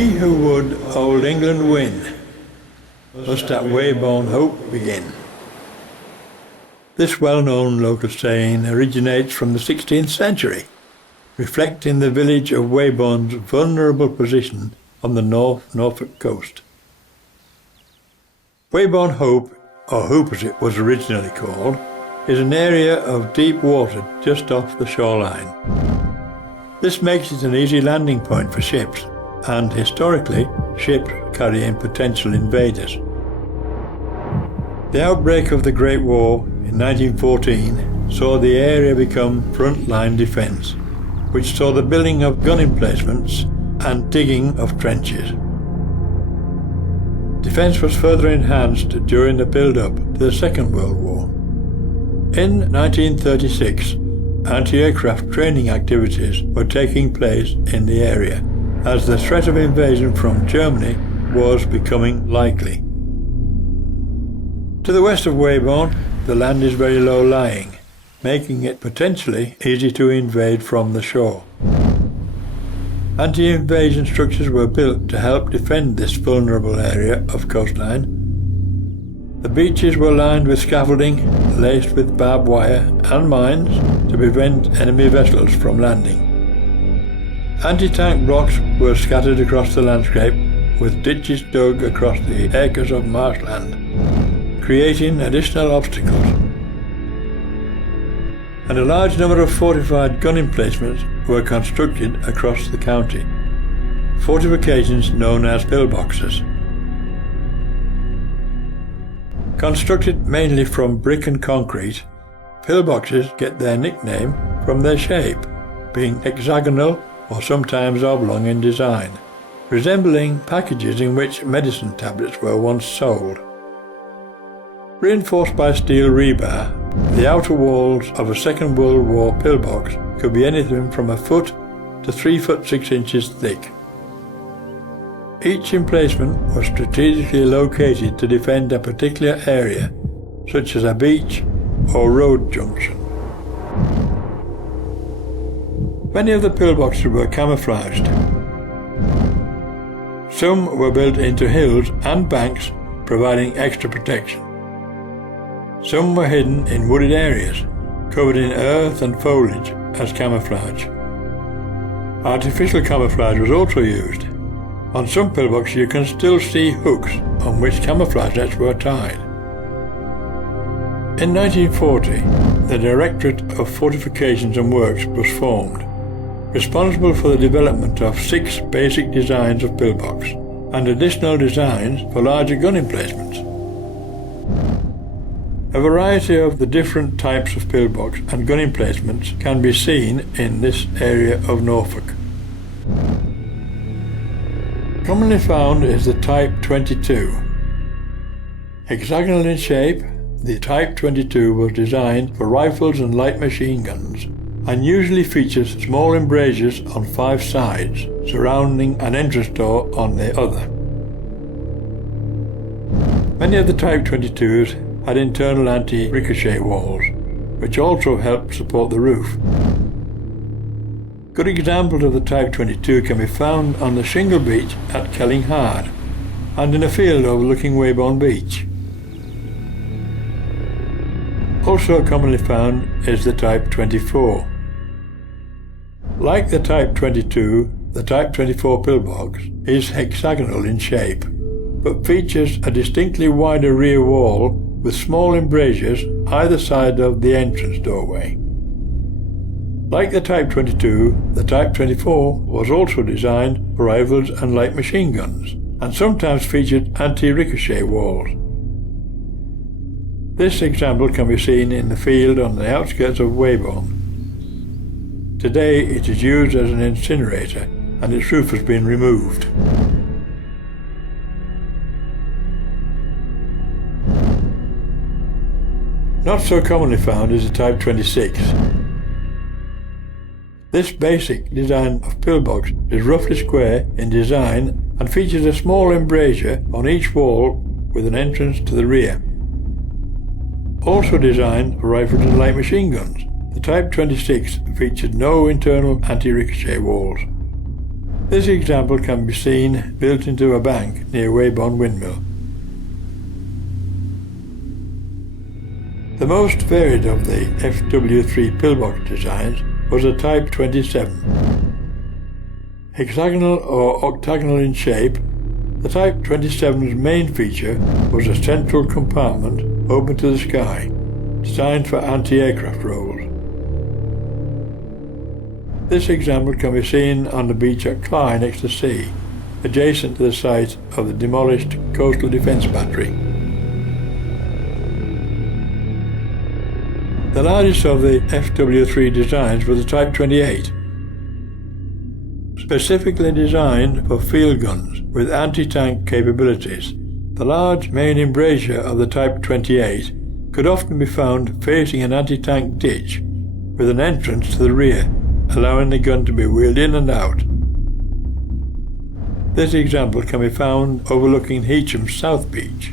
He who would Old England win must at Weybourne hope begin. This well-known local saying originates from the 16th century, reflecting the village of Weybourne's vulnerable position on the Norfolk coast. Weybourne Hope, or Hoop as it was originally called, is an area of deep water just off the shoreline. This makes it an easy landing point for ships, and historically, ships carrying potential invaders. The outbreak of the Great War in 1914 saw the area become front-line defence, which saw the building of gun emplacements and digging of trenches. Defence was further enhanced during the build-up to the Second World War. In 1936, anti-aircraft training activities were taking place in the area, as the threat of invasion from Germany was becoming likely. To the west of Weybourne, the land is very low-lying, making it potentially easy to invade from the shore. Anti-invasion structures were built to help defend this vulnerable area of coastline. The beaches were lined with scaffolding, laced with barbed wire and mines to prevent enemy vessels from landing. Anti-tank blocks were scattered across the landscape, with ditches dug across the acres of marshland, creating additional obstacles. And a large number of fortified gun emplacements were constructed across the county, fortifications known as pillboxes. Constructed mainly from brick and concrete, pillboxes get their nickname from their shape, being hexagonal or sometimes oblong in design, resembling packages in which medicine tablets were once sold. Reinforced by steel rebar, the outer walls of a Second World War pillbox could be anything from a foot to 3 foot 6 inches thick. Each emplacement was strategically located to defend a particular area, such as a beach or road junction. Many of the pillboxes were camouflaged. Some were built into hills and banks, providing extra protection. Some were hidden in wooded areas, covered in earth and foliage as camouflage. Artificial camouflage was also used. On some pillboxes you can still see hooks on which camouflage nets were tied. In 1940, the Directorate of Fortifications and Works was formed, responsible for the development of 6 basic designs of pillbox and additional designs for larger gun emplacements. A variety of the different types of pillbox and gun emplacements can be seen in this area of Norfolk. Commonly found is the Type 22. Hexagonal in shape, the Type 22 was designed for rifles and light machine guns and usually features small embrasures on 5 sides surrounding an entrance door on the other. Many of the Type 22s had internal anti-ricochet walls, which also helped support the roof. Good examples of the Type 22 can be found on the shingle beach at Kellinghard and in a field overlooking Weybourne Beach. Also commonly found is the Type 24. Like the Type 22, the Type 24 pillbox is hexagonal in shape, but features a distinctly wider rear wall with small embrasures either side of the entrance doorway. Like the Type 22, the Type 24 was also designed for rifles and light machine guns, and sometimes featured anti-ricochet walls. This example can be seen in the field on the outskirts of Weybourne. Today it is used as an incinerator, and its roof has been removed. Not so commonly found is the Type 26. This basic design of pillbox is roughly square in design and features a small embrasure on each wall with an entrance to the rear. Also designed for rifles and light machine guns, the Type 26 featured no internal anti-ricochet walls. This example can be seen built into a bank near Weybourne windmill. The most varied of the FW3 pillbox designs was a Type 27. Hexagonal or octagonal in shape, the Type 27's main feature was a central compartment open to the sky, designed for anti-aircraft roles. This example can be seen on the beach at Clyde next to sea, adjacent to the site of the demolished Coastal Defence Battery. The largest of the FW3 designs was the Type 28, specifically designed for field guns with anti-tank capabilities. The large main embrasure of the Type 28 could often be found facing an anti-tank ditch with an entrance to the rear, allowing the gun to be wheeled in and out. This example can be found overlooking Heacham's South Beach.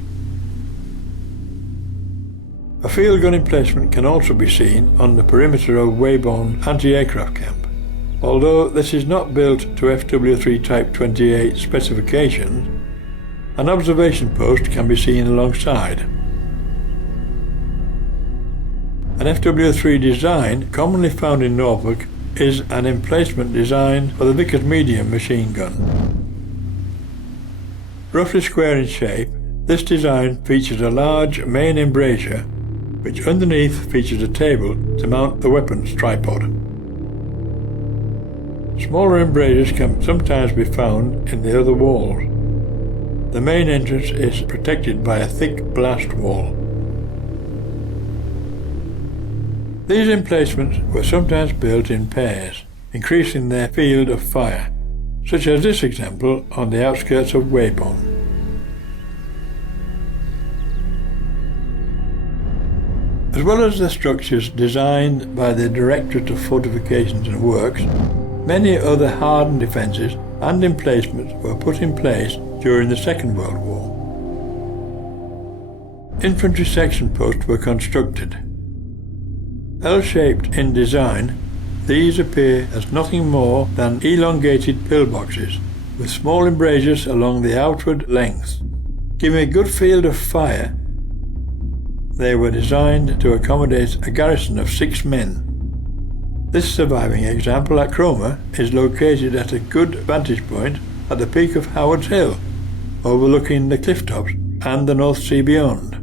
A field gun emplacement can also be seen on the perimeter of Weybourne anti-aircraft camp. Although this is not built to FW3 Type 28 specifications, an observation post can be seen alongside. An FW3 design commonly found in Norfolk is an emplacement designed for the Vickers medium machine gun. Roughly square in shape, this design features a large main embrasure which underneath features a table to mount the weapons tripod. Smaller embrasures can sometimes be found in the other walls. The main entrance is protected by a thick blast wall. These emplacements were sometimes built in pairs, increasing their field of fire, such as this example on the outskirts of Weybourne. As well as the structures designed by the Directorate of Fortifications and Works, many other hardened defences and emplacements were put in place during the Second World War. Infantry section posts were constructed. L-shaped in design, these appear as nothing more than elongated pillboxes with small embrasures along the outward length. Giving a good field of fire, they were designed to accommodate a garrison of 6 men. This surviving example at Cromer is located at a good vantage point at the peak of Howard's Hill, overlooking the cliff tops and the North Sea beyond.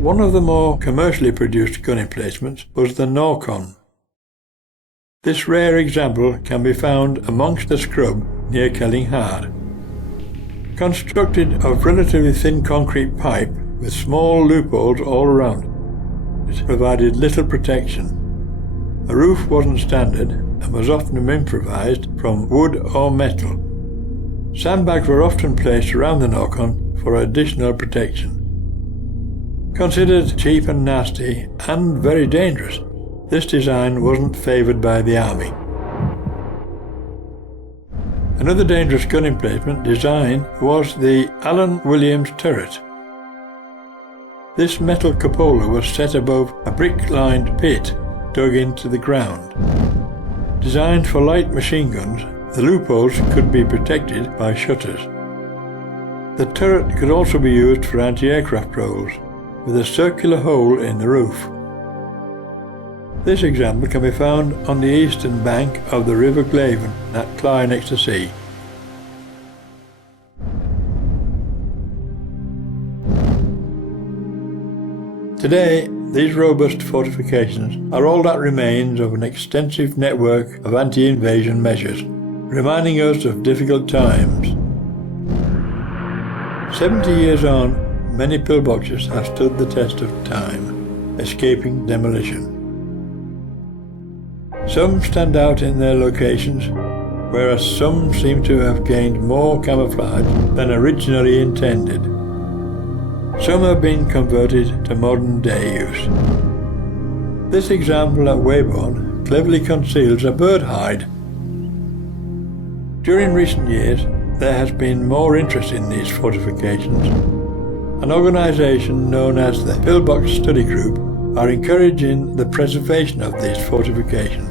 One of the more commercially produced gun emplacements was the Norcon. This rare example can be found amongst the scrub near Kellinghard. Constructed of relatively thin concrete pipe with small loopholes all around, it provided little protection. The roof wasn't standard and was often improvised from wood or metal. Sandbags were often placed around the Norcon for additional protection. Considered cheap and nasty and very dangerous, this design wasn't favoured by the Army. Another dangerous gun emplacement design was the Allen Williams turret. This metal cupola was set above a brick-lined pit dug into the ground. Designed for light machine guns, the loopholes could be protected by shutters. The turret could also be used for anti-aircraft roles, with a circular hole in the roof. This example can be found on the eastern bank of the River Glaven at Clyde next to sea. Today, these robust fortifications are all that remains of an extensive network of anti-invasion measures, reminding us of difficult times. 70 years on, many pillboxes have stood the test of time, escaping demolition. Some stand out in their locations, whereas some seem to have gained more camouflage than originally intended. Some have been converted to modern day use. This example at Weybourne cleverly conceals a bird hide. During recent years, there has been more interest in these fortifications. An organisation known as the Pillbox Study Group are encouraging the preservation of these fortifications.